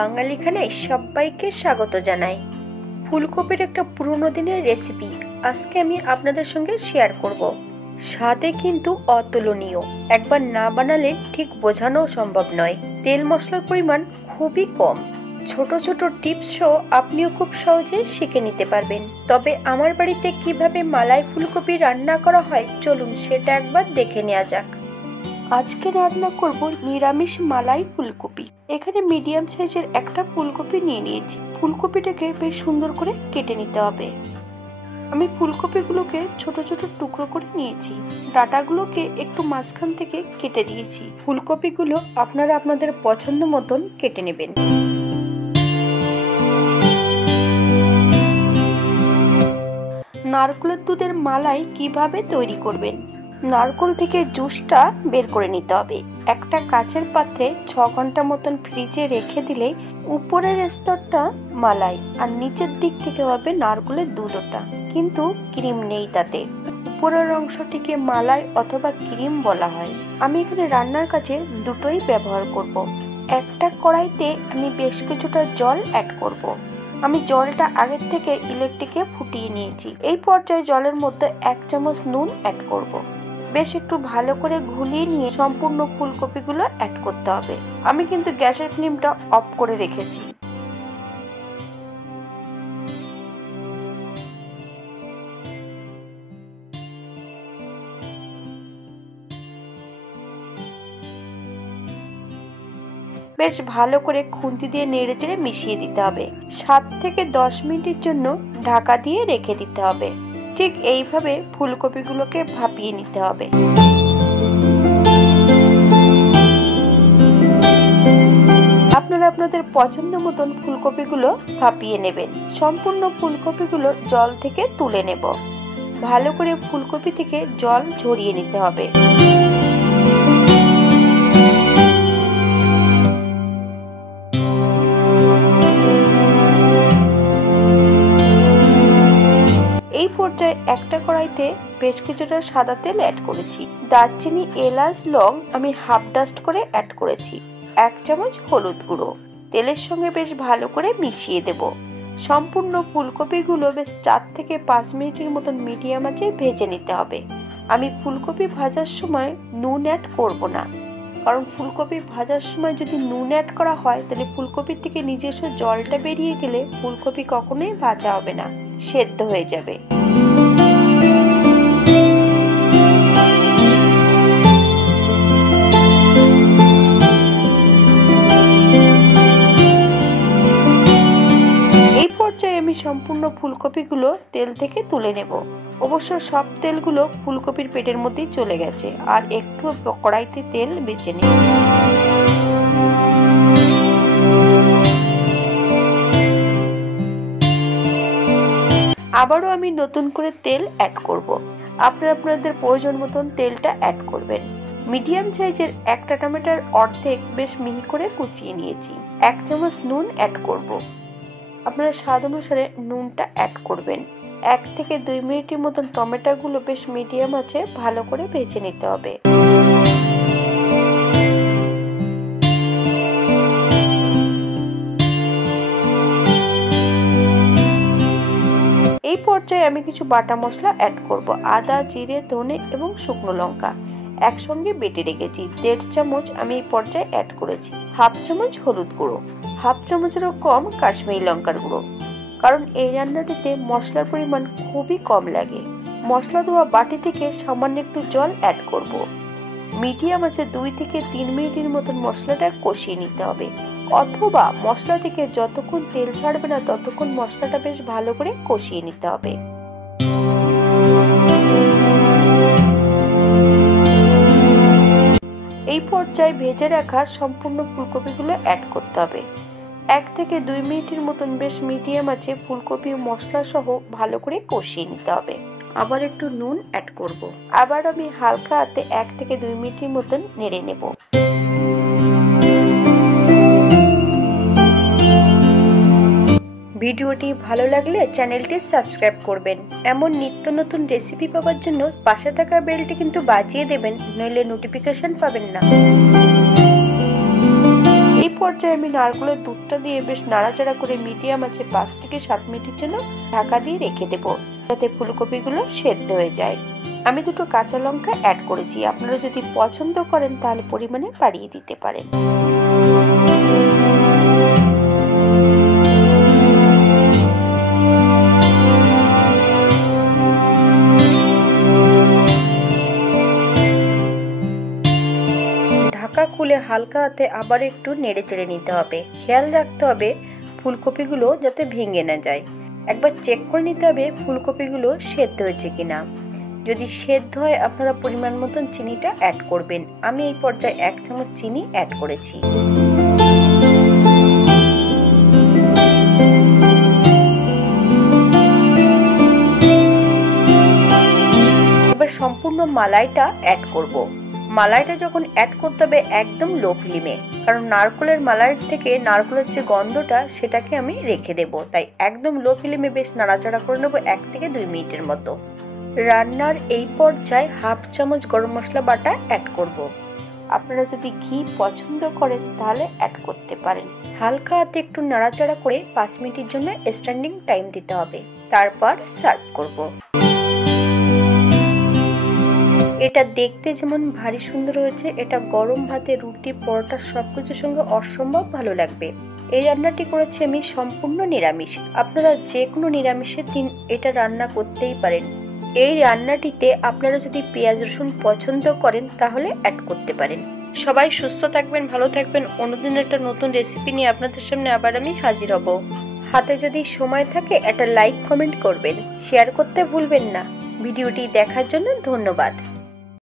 বাঙালি খানায় সবাইকে স্বাগত জানাই। ফুলকপির একটা পুরনো দিনের রেসিপি আজকে আমি আপনাদের সঙ্গে শেয়ার করব। স্বাদে কিন্তু অতুলনীয়, একবার না বানালে ঠিক বোঝানো সম্ভব নয়। তেল মশলার পরিমাণ খুবই কম। ছোট ছোট টিপস সহ আপনিও খুব সহজে শিখে নিতে পারবেন। তবে আমার বাড়িতে কিভাবে মালাই ফুলকপি রান্না করা হয় চলুন সেটা একবার দেখে নেওয়া যাক। আজকে রান্না করব নিরামিষ মালাই ফুলকপি। এখানে মিডিয়াম সাইজের একটা ফুলকপি নিয়ে নিয়েছি। ফুলকপিটাকে বেশ সুন্দর করে কেটে নিতে হবে। আমি ফুলকপিগুলোকে ছোট ছোট টুকরো করে নিয়েছি। ডাঁটাগুলোকে একটু মাঝখান থেকে কেটে দিয়েছি। ফুলকপিগুলো আপনারা আপনাদের পছন্দ মতন কেটে নেবেন। নারকেলের দুধের মালাই কিভাবে তৈরি করবেন? নারকেল থেকে জুসটা বের করে নিতে হবে। একটা কাচের পাত্রে 6 ঘন্টা মতন ফ্রিজে রেখে দিলে উপরের স্তরটা মালাই আর নিচের দিক থেকে হবে নারকেলের দুধটা, কিন্তু ক্রিম নেই তাতে। উপরের অংশটিকে মালাই অথবা ক্রিম বলা হয়। আমি এখানে রান্নার কাজে দুটোই ব্যবহার করব। একটা কড়াইতে আমি বেশ কিছুটা জল অ্যাড করব। আমি জলটা আগের থেকে ইলেকট্রিকে ফুটিয়ে নিয়েছি। এই পর্যায়ে জলের মধ্যে 1 চামচ নুন অ্যাড করব। বেশ একটু ভালো করে ঘুলিয়ে নিয়ে সম্পূর্ণ ফুলকপিগুলো অ্যাড করতে হবে। আমি কিন্তু গ্যাসের ফ্লেমটা অফ করে রেখেছি। বেশ ভালো করে খুন্তি দিয়ে নেড়ে চেড়ে মিশিয়ে দিতে হবে। 7 থেকে 10 মিনিটের জন্য ঢাকা দিয়ে রেখে দিতে হবে। ঠিক এইভাবে ফুলকপিগুলোকে ভাপিয়ে নিতে হবে। আপনারা আপনাদের পছন্দ মতন ফুলকপিগুলো ভাপিয়ে নেবেন। সম্পূর্ণ ফুলকপিগুলো জল থেকে তুলে নেব। ভালো করে ফুলকপি থেকে জল ঝরিয়ে নিতে হবে। এই পর্যায়ে একটা কড়াইতে বেশ কিছুটা সাদা তেল অ্যাড করেছি। দারচিনি, এলাচ, লং আমি হাফ ডাস্ট করে অ্যাড করেছি। 1 চামচ হলুদ গুঁড়ো। তেলের সঙ্গে বেশ ভালো করে মিশিয়ে দেব। সম্পূর্ণ ফুলকপিগুলো বেশ 4 থেকে 5 মিনিটের মতন মিডিয়াম আঁচে ভেজে নিতে হবে। আমি ফুলকপি ভাজার সময় নুন অ্যাড করব না, কারণ ফুলকপি ভাজার সময় যদি নুন অ্যাড করা হয় তাহলে ফুলকপির থেকে নিজস্ব জলটা বেরিয়ে গেলে ফুলকপি কখনোই ভাজা হবে না, সেদ্ধ হয়ে যাবে। এই পর্যায়ে আমি সম্পূর্ণ ফুলকপিগুলো তেল থেকে তুলে নেব। অবশ্য সব তেলগুলো ফুলকপির পেটের মধ্যেই চলে গেছে, আর একটু কড়াইতে তেল বেঁচে নেই। আবারও আমি নতুন করে তেল অ্যাড করব। আপনারা আপনাদের প্রয়োজন মতন তেলটা অ্যাড করবেন। মিডিয়াম সাইজের একটা টমেটোর অর্ধেক বেশ মিহি করে কুচিয়ে নিয়েছি। 1 চামচ নুন অ্যাড করব। আপনারা স্বাদ অনুসারে নুনটা অ্যাড করবেন। 1 থেকে 2 মিনিটের মতন টমেটোগুলো বেশ মিডিয়াম আঁচে ভালো করে ভেজে নিতে হবে। এই পর্যায়ে আমি কিছু বাটা মশলা অ্যাড করব। আদা, জিরে, ধনে এবং শুকনো লঙ্কা একসঙ্গে বেটে রেখেছি। 1.5 চামচ আমি এই পর্যায়ে অ্যাড করেছি। হাফ চামচ হলুদ গুঁড়ো, হাফ চামচেরও কম কাশ্মীরি লঙ্কার গুঁড়ো, কারণ এই রান্নাটিতে মশলার পরিমাণ খুবই কম লাগে। মশলা ধোয়া বাটি থেকে সামান্য একটু জল অ্যাড করব। মিডিয়াম আছে 2 থেকে 3 মিনিটের মতন মশলাটা কষিয়ে নিতে হবে, অথবা মশলা থেকে যতক্ষণ তেল ছাড়বে না ততক্ষণ মশলাটা বেশ ভালো করে কষিয়ে নিতে হবে। এই পর্যায়ে ভেজে রাখা সম্পূর্ণ ফুলকপিগুলো অ্যাড করতে হবে। 1 থেকে 2 মিনিটের মতন বেশ মিডিয়াম আছে ফুলকপি মশলা সহ ভালো করে কষিয়ে নিতে হবে। আবার একটু নুন অ্যাড করব। আবার আমি হালকা হাতে 1 থেকে 2 মিনিটের মতন নেড়ে নেব। ভিডিওটি ভালো লাগলে চ্যানেলটি সাবস্ক্রাইব করবেন। এমন নিত্য নতুন রেসিপি পাওয়ার জন্য পাশে থাকা বেলটি কিন্তু বাজিয়ে দেবেন, নইলে নোটিফিকেশন পাবেন না। এই পর্যায়ে পর্যায়ে আমি নারকেলের দুধটা দিয়ে বেশ নাড়াচাড়া করে মিডিয়াম আঁচে 5 থেকে 7 মিনিটের জন্য ঢাকা দিয়ে রেখে দেব, যাতে ফুলকপিগুলো সেদ্ধ হয়ে যায়। আমি 2টো কাঁচা লঙ্কা অ্যাড করেছি, আপনারা যদি পছন্দ করেন তাহলে পরিমাণে বাড়িয়ে দিতে পারেন। ঢাকা খুলে হালকা হাতে আবার একটু নেড়ে চেড়ে নিতে হবে। খেয়াল রাখতে হবে ফুলকপিগুলো যাতে ভেঙে না যায়। একবার চেক করে নিতে হবে ফুলকপিগুলো সেদ্ধ হয়েছে কিনা। যদি সেদ্ধ হয় আপনারা পরিমাণ মতন চিনিটা অ্যাড করবেন। আমি এই পর্যায়ে 1 চামচ চিনি অ্যাড করেছি। এবার সম্পূর্ণ মালাইটা অ্যাড করব। মালাইটা যখন অ্যাড করতে হবে একদম লো ফ্লেমে, কারণ নারকেলের মালাই থেকে নারকেলের যে গন্ধটা সেটাকে আমি রেখে দেব, তাই একদম লো ফ্লেমে বেশ নাড়াচাড়া করে নেব 1 থেকে 2 মিনিটের মতো। রান্নার এই পর্যায়ে 1/2 চামচ গরম মশলা বাটা অ্যাড করব। আপনারা যদি ঘি পছন্দ করেন তাহলে অ্যাড করতে পারেন। হালকা হাতে একটু নাড়াচাড়া করে 5 মিনিটের জন্য স্ট্যান্ডিং টাইম দিতে হবে, তারপর সার্ভ করব। এটা দেখতে যেমন ভারী সুন্দর হয়েছে, এটা গরম ভাতে, রুটি, পরোটা সবকিছুর সঙ্গে অসম্ভব ভালো লাগবে। এই রান্নাটি করেছি আমি সম্পূর্ণ নিরামিষ, আপনারা যে কোনো নিরামিষের দিন এটা রান্না করতেই পারেন। এই রান্নাটিতে আপনারা যদি পেঁয়াজ রসুন পছন্দ করেন তাহলে অ্যাড করতে পারেন। সবাই সুস্থ থাকবেন, ভালো থাকবেন। অন্যদিন একটা নতুন রেসিপি নিয়ে আপনাদের সামনে আবার আমি হাজির হব। হাতে যদি সময় থাকে একটা লাইক কমেন্ট করবেন, শেয়ার করতে ভুলবেন না। ভিডিওটি দেখার জন্য ধন্যবাদ।